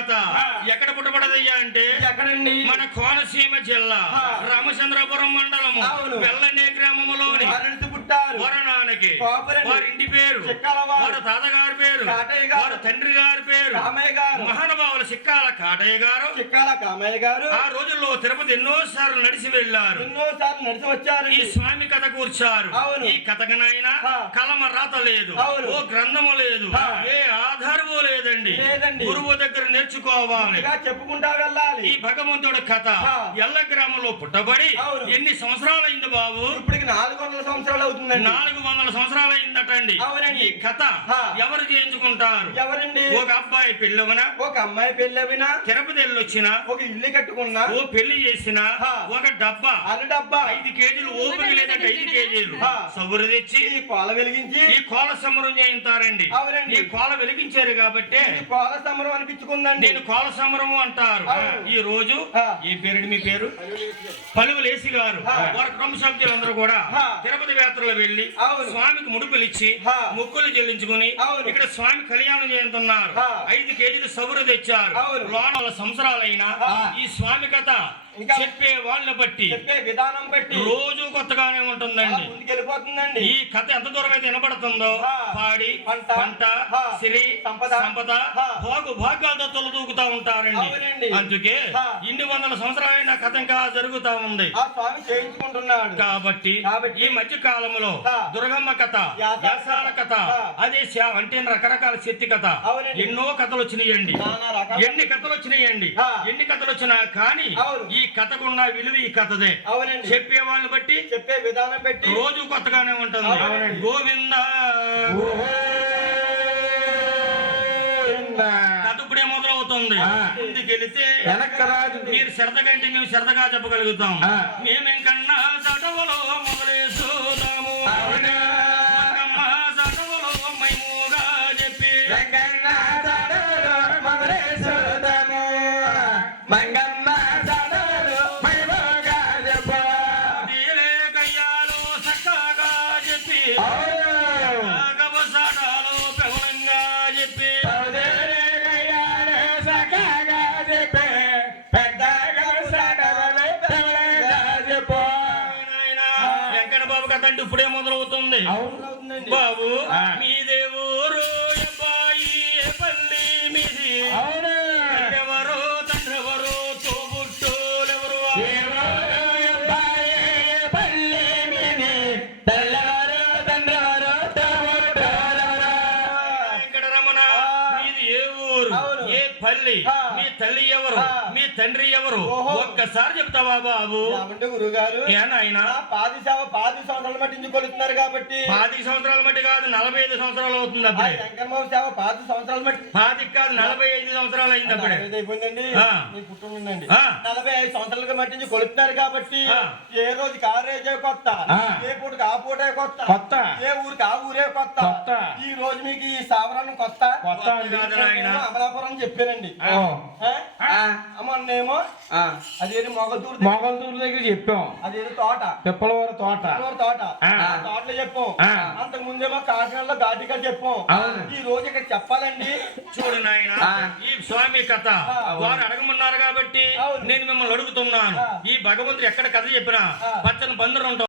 కథ ఎక్కడ పుట్టబడదయ్యా అంటే ఎక్కడండి? మన కోనసీమ జిల్లా రామచంద్రపురం మండలము వెల్లనే గ్రామములోని వరణానికి వారి ఇంటి పేరు, వారి తాతగారి పేరు, వారి తండ్రి గారి పేరు మహానుభావుల చిక్కాల కాటయ్య గారు. ఆ రోజుల్లో తిరుపతి ఎన్నోసార్లు నడిచి వెళ్ళారు, నడిచి వచ్చారు. ఈ స్వామి కథ కూర్చారు. ఈ కథకనైనా కలమ రాత లేదు, ఓ గ్రంథము లేదు, ఏ ఆధారము లేదండి. గురువు దగ్గర నేర్చుకోవాలి, చెప్పుకుంటా వెళ్ళాలి. ఈ భగవంతుడి కథ ఎల్ల గ్రామంలో పుట్టబడి ఎన్ని సంవత్సరాలు అయింది బాబు? ఇప్పటికి 400 సంవత్సరాలు అవుతుందండి. 400 సంవత్సరాలు అయిందటండి. ఈ కథ ఎవరు చేయించుకుంటారు? ఎవరండి? ఒక అబ్బాయి పెళ్ళవనా, ఒక అమ్మాయి పెళ్ళవినా, తిరుపతి వెళ్ళొచ్చినా, ఒక ఇల్లు కట్టుకున్నా, ఓ పెళ్లి చేసినా, ఒక డబ్బా 5 కేజీలు ఓపిక లేదంటే 5 కేజీలు సబురు తెచ్చి ఈ కోల వెలిగించి ఈ కోల సమరం చేయించారండి. ఈ కోల వెలిగించారు కాబట్టి కోల సమరం అనిపించుకుందండి. నేను కోల సమరము అంటారు. ఈ రోజు ఈ పేరు, మీ పేరు పలువులేసి గారు, వారి కుటుంబ సభ్యులందరూ కూడా తిరుపతి యాత్రలో వెళ్లి స్వామికి ముడుపులు ఇచ్చి ముక్కులు చెల్లించుకుని ఇక్కడ స్వామి కళ్యాణం చేస్తున్నారు. 5 కేజీలు సబురు తెచ్చారు. లోన సంవత్సరాలైనా ఈ స్వామి కథ చెప్పే వాళ్ళని బట్టి, చెప్పే విధానం బట్టి రోజు కొత్తగానే ఉంటుందండి. ముందుకెళ్ళిపోతుందండి. ఈ కథ ఎంత దూరం అయితే వినపడుతుందో పాడి పంట సిరి సంపద భోగు భాగ్యాలతో తొలదూకుతా ఉంటారండి. అందుకే ఇన్ని వందల సంవత్సరాలైన కథ ఇంకా జరుగుతా ఉంది కాబట్టి ఈ మధ్య కాలంలో దుర్గమ్మ కథ, వ్యాసాల కథ, అదే అంటే రకరకాల శక్తి కథ, ఎన్నో కథలు వచ్చినాయండి. ఎన్ని కథలు వచ్చినాయండి. ఎన్ని కథలు వచ్చినా కానీ ఈ కథకున్న విలువ ఈ కథదే. చెప్పే వాళ్ళని బట్టి, చెప్పే విధానం బట్టి రోజు కొత్తగానే ఉంటుంది. గోవింద కథ ఇప్పుడే మొదలవుతుంది. ముందుకెళితే మీరు శ్రద్ధగా అంటే మేము శ్రద్ధగా చెప్పగలుగుతాం. మేమెంకన్నా చదవలో మొదలేసుదాము, చదవలో మైముగా చెప్పి ఇప్పుడే మొదలవుతుంది. బాబు మీదేవూరు అబ్బాయి పల్లి మీది, ఎవరు తండ్రెవరు తోబుట్టోలెవరు? ఇక్కడ రమణ మీది ఏ ఊరు, ఏ పల్లి, మీ తల్లి ఎవరు, మీ తండ్రి ఎవరు? ఒక్కసారి చెప్తావా బాబు? గురుగారు ఏనాయన 10 సంవత్సరాల మట్టి కొలుతున్నారు కాబట్టి 10 సంవత్సరాల మట్టి కాదు 45 సంవత్సరాలు అవుతుంది. అప్పుడే శంకరబాబు సేవ 10 సంవత్సరాల మట్టి 10 కాదు 45 సంవత్సరాలు అయింది. అప్పుడే అయిపోయిందండి. పుట్టుండండి 45 సంవత్సరాల మట్టి కొలుతున్నారు కాబట్టి ఏ రోజుకి ఆ రోజే కొత్త, ఏ పూటకి ఆ పూటే కొత్త, ఏ ఊరికి ఆ ఊరే కొత్త. ఈ రోజు మీకు ఈ సావరణం కొత్త అమలాపురం చెప్పానండి. అమ్మన్నేమో అదేదో మొగల్దూరు దగ్గర చెప్పాం. అదేదో తోట పిప్పలవారి తోట తోటలో చెప్పాం. అంతకు ముందేమో కాకినాడలో ఘాటిగా చెప్పాం. ఈ రోజు ఇక్కడ చెప్పాలండి. చూడు నాయన, ఈ స్వామి కథ వారు అడగమన్నారు కాబట్టి నేను మిమ్మల్ని అడుగుతున్నాను. ఈ భగవంతుడు ఎక్కడ కథ చెప్పినా పచ్చని బందరు ఉంటాం.